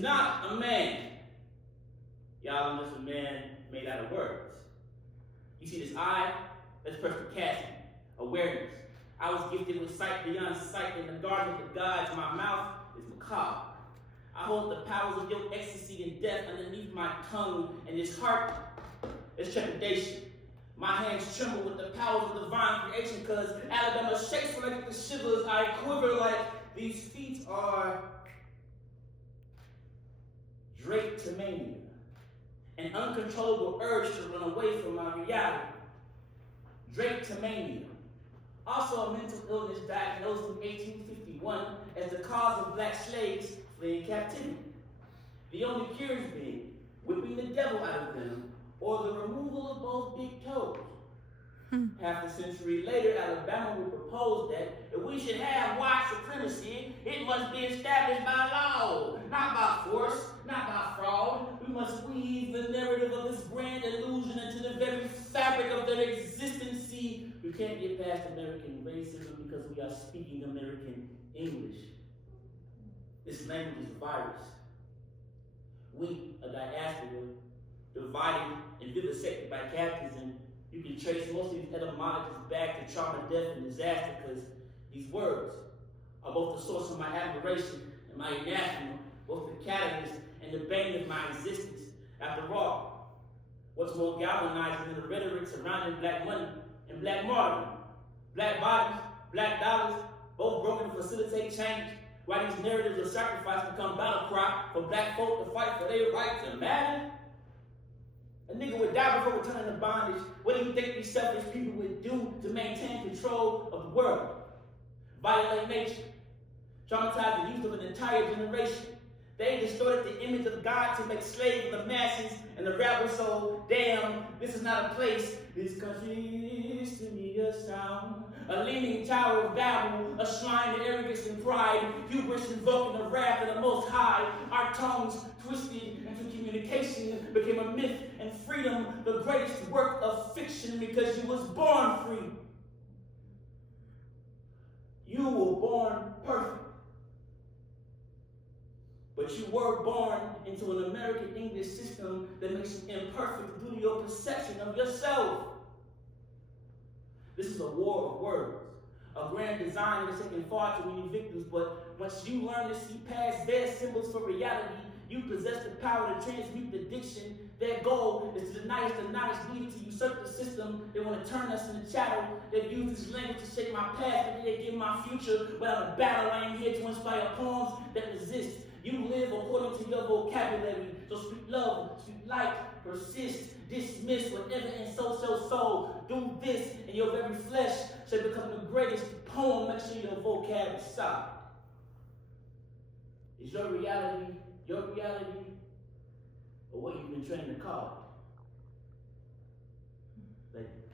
not a man. Y'all know this a man made out of words. You see this eye? That's perspicacity, awareness. I was gifted with sight beyond sight in the garden of the gods. My mouth is macabre. I hold the powers of your ecstasy and death underneath my tongue, and this heart is trepidation. My hands tremble with the powers of divine creation, because Alabama shakes when I get the shivers. I quiver like these feet are draped to mania, an uncontrollable urge to run away from my reality. Draped to mania. Also a mental illness diagnosed in 1851 as the cause of black slaves fleeing captivity. The only cures being whipping the devil out of them or the removal of both big toes. Half a century later, Alabama would propose that if we should have white supremacy, it must be established by law, not by force, not by fraud. We must weave the narrative of this grand illusion into the very fabric of their existence. See, we can't get past American racism because we are speaking American English. This language is a virus. We, a diaspora, divided and vivisected by capitalism. You can trace most of these etymologies back to trauma, death, and disaster, because these words are both the source of my admiration and my anathema, both the catalyst and the bane of my existence. After all, what's more galvanizing than the rhetoric surrounding black money and black martyrdom? Black bodies, black dollars, both broken to facilitate change. Why these narratives of sacrifice become battle cry for black folk to fight for their right to matter? A nigga would die before returning to bondage. What do you think these selfish people would do to maintain control of the world? Violate nature. Traumatize the youth of an entire generation. They distorted the image of God to make slaves of the masses and the rebel soul. Damn, this is not a place. This country is to me a sound. A leaning tower of Babel, a shrine of arrogance and pride, hubris invoking the wrath of the Most High. Our tongues twisted into communication became a myth, and freedom the greatest work of fiction because you was born free. You were born perfect. But you were born into an American English system that makes you imperfect due to your perception of yourself. This is a war of words, a grand design that has taken far too many victims, but once you learn to see past their symbols for reality, you possess the power to transmute the diction. Their goal is to deny us the knowledge needed to usurp the system. They want to turn us into chattel. They've used this language to shape my past, but they give my future. Without a battle, I am here to inspire poems that resist. You live according to your vocabulary. So speak love, speak light, persist, dismiss whatever in soul. Do this, and your very flesh shall become the greatest poem. Make sure your vocab is solid. Is your reality, or what you've been trained to call it? Thank you.